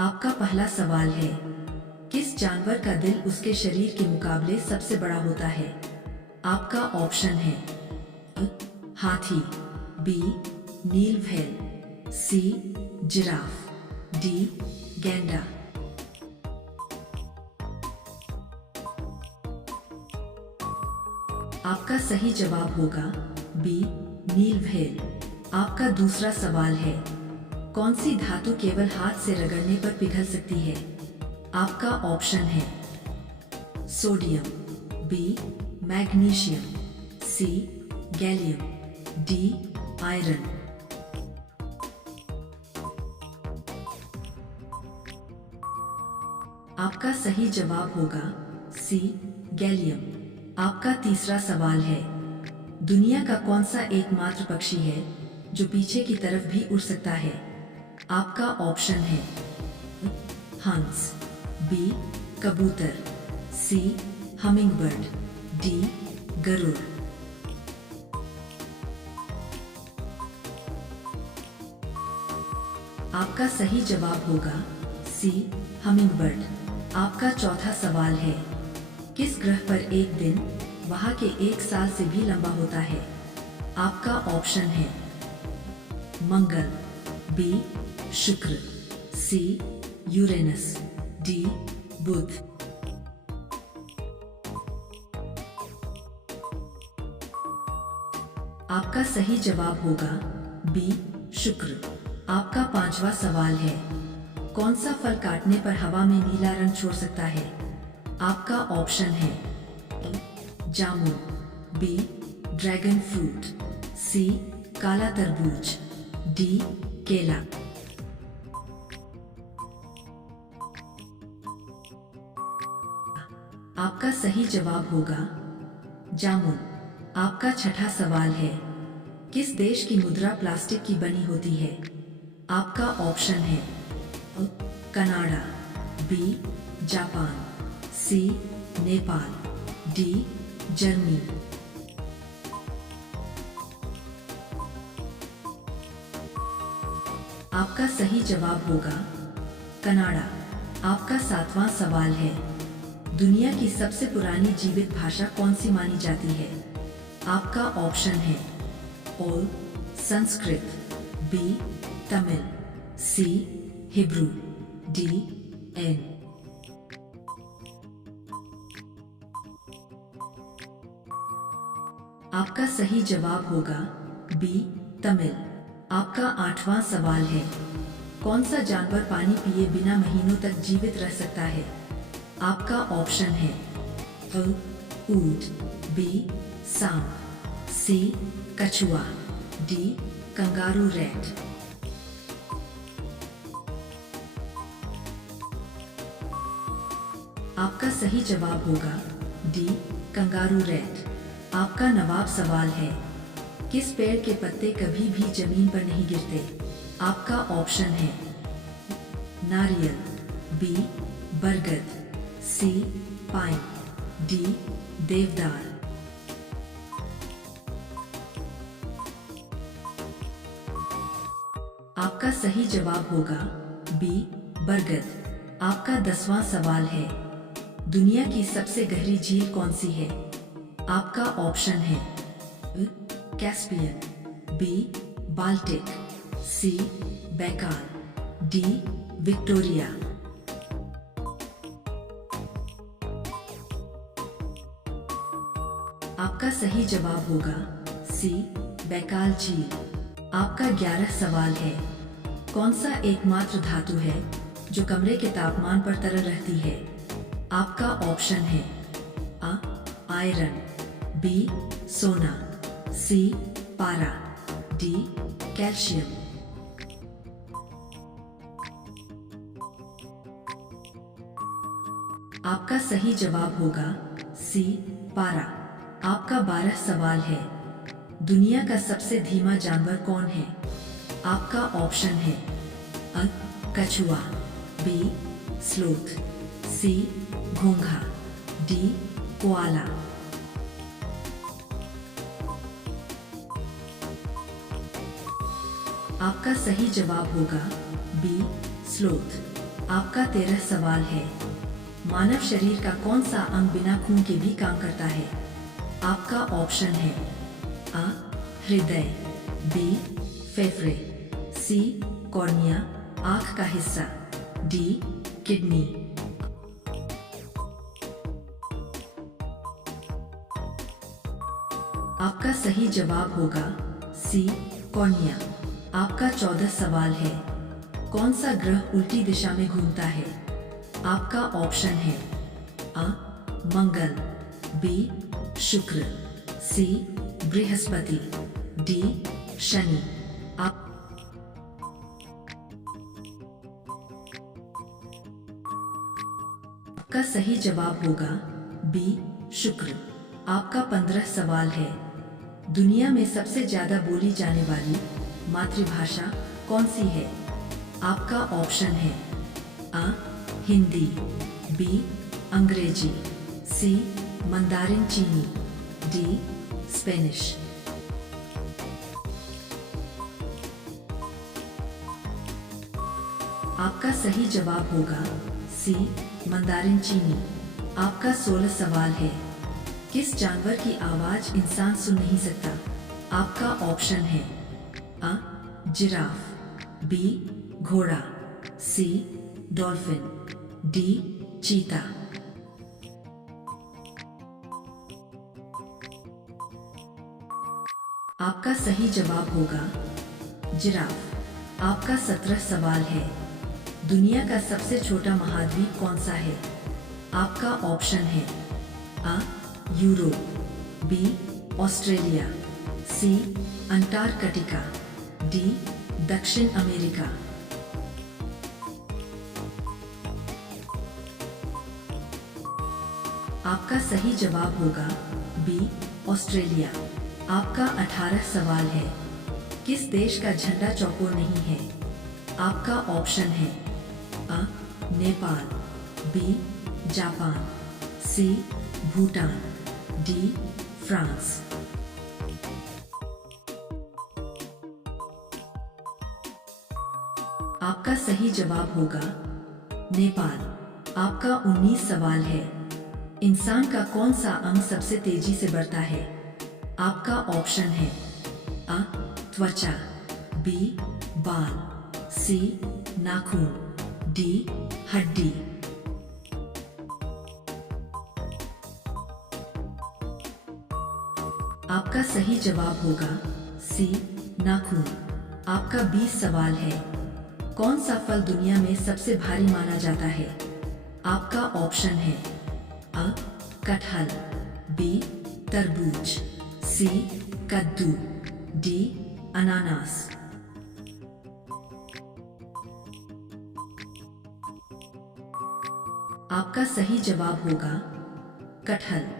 आपका पहला सवाल है, किस जानवर का दिल उसके शरीर के मुकाबले सबसे बड़ा होता है? आपका ऑप्शन है अ, हाथी, बी नील व्हेल, सी जिराफ, डी गैंडा। आपका सही जवाब होगा बी नील व्हेल। आपका दूसरा सवाल है, कौन सी धातु केवल हाथ से रगड़ने पर पिघल सकती है? आपका ऑप्शन है सोडियम, बी मैग्नीशियम, सी गैलियम, डी आयरन। आपका सही जवाब होगा सी गैलियम। आपका तीसरा सवाल है, दुनिया का कौन सा एकमात्र पक्षी है जो पीछे की तरफ भी उड़ सकता है? आपका ऑप्शन है हंस, बी कबूतर, सी हमिंगबर्ड, डी गरुड़। आपका सही जवाब होगा सी हमिंगबर्ड। आपका चौथा सवाल है, किस ग्रह पर एक दिन वहां के 1 साल से भी लंबा होता है? आपका ऑप्शन है मंगल, बी शुक्र, सी यूरेनस, डी बुध। आपका सही जवाब होगा बी शुक्र। आपका पांचवा सवाल है, कौन सा फल काटने पर हवा में नीला रंग छोड़ सकता है? आपका ऑप्शन है जामुन, बी ड्रैगन फ्रूट, सी काला तरबूज, डी केला। आपका सही जवाब होगा जामुन। आपका छठा सवाल है, किस देश की मुद्रा प्लास्टिक की बनी होती है? आपका ऑप्शन है कनाडा, बी जापान, सी नेपाल, डी जर्मनी। आपका सही जवाब होगा कनाडा। आपका सातवां सवाल है, दुनिया की सबसे पुरानी जीवित भाषा कौन सी मानी जाती है? आपका ऑप्शन है ओल संस्कृत, बी तमिल, सी हिब्रू, डी एन। आपका सही जवाब होगा बी तमिल। आपका आठवां सवाल है, कौन सा जानवर पानी पिए बिना महीनों तक जीवित रह सकता है? आपका ऑप्शन है ऊंट, बी सांप, सी कछुआ, डी कंगारू रैट। आपका सही जवाब होगा डी कंगारू रैट। आपका नवाब सवाल है, किस पेड़ के पत्ते कभी भी जमीन पर नहीं गिरते? आपका ऑप्शन है नारियल, बी बरगद, सी पाइन, डी देवदार। आपका सही जवाब होगा बी बरगद। आपका 10वां सवाल है, दुनिया की सबसे गहरी झील कौन सी है? आपका ऑप्शन है कैस्पियन, बी बाल्टिक, सी बैकाल, डी विक्टोरिया। आपका सही जवाब होगा सी बैकाल झील। आपका 11 सवाल है, कौन सा एकमात्र धातु है जो कमरे के तापमान पर तरल रहती है? आपका ऑप्शन है आयरन, बी सोना, सी पारा, डी कैल्शियम। आपका सही जवाब होगा सी पारा। आपका 12 सवाल है, दुनिया का सबसे धीमा जानवर कौन है? आपका ऑप्शन है कछुआ, बी स्लोथ, सी घोंघा, डी कोआला। आपका सही जवाब होगा बी स्लोथ। आपका 13 सवाल है। मानव शरीर का कौन सा अंग बिना खून के भी काम करता है? आपका ऑप्शन है आ हृदय, बी फेफड़े, सी कॉर्निया आंख का हिस्सा, डी किडनी। आपका सही जवाब होगा सी कॉर्निया। आपका 14 सवाल है। कौन सा ग्रह उल्टी दिशा में घूमता है? आपका ऑप्शन है आ मंगल, बी शुक्र, सी बृहस्पति, डी शनि। आपका सही जवाब होगा बी शुक्र। आपका 15 सवाल है। दुनिया में सबसे ज्यादा बोली जाने वाली मातृभाषा कौन सी है? आपका ऑप्शन है आ हिंदी, बी अंग्रेजी, सी मंदारिन चीनी, डी स्पेनिश। आपका सही जवाब होगा सी मंदारिन चीनी। आपका 16 सवाल है। किस जानवर की आवाज इंसान सुन नहीं सकता? आपका ऑप्शन है आ जिराफ, बी घोड़ा, सी डॉल्फिन, डी चीता। आपका सही जवाब होगा जिराफ। आपका 17 सवाल है। दुनिया का सबसे छोटा महाद्वीप कौन सा है? आपका ऑप्शन है आ यूरोप, बी ऑस्ट्रेलिया, सी अंटार्कटिका, डी दक्षिण अमेरिका। आपका सही जवाब होगा बी ऑस्ट्रेलिया। आपका 18 सवाल है। किस देश का झंडा चौकोर नहीं है? आपका ऑप्शन है आ नेपाल, बी जापान, सी भूटान, डी फ्रांस। आपका सही जवाब होगा नेपाल। आपका 19 सवाल है। इंसान का कौन सा अंग सबसे तेजी से बढ़ता है? आपका ऑप्शन है आ त्वचा, बी बाल, सी नाखून, डी हड्डी। आपका सही जवाब होगा सी नाखून। आपका 20 सवाल है। कौन सा फल दुनिया में सबसे भारी माना जाता है? आपका ऑप्शन है आ कटहल, बी तरबूज, सी कद्दू, डी अनानास। आपका सही जवाब होगा कटहल।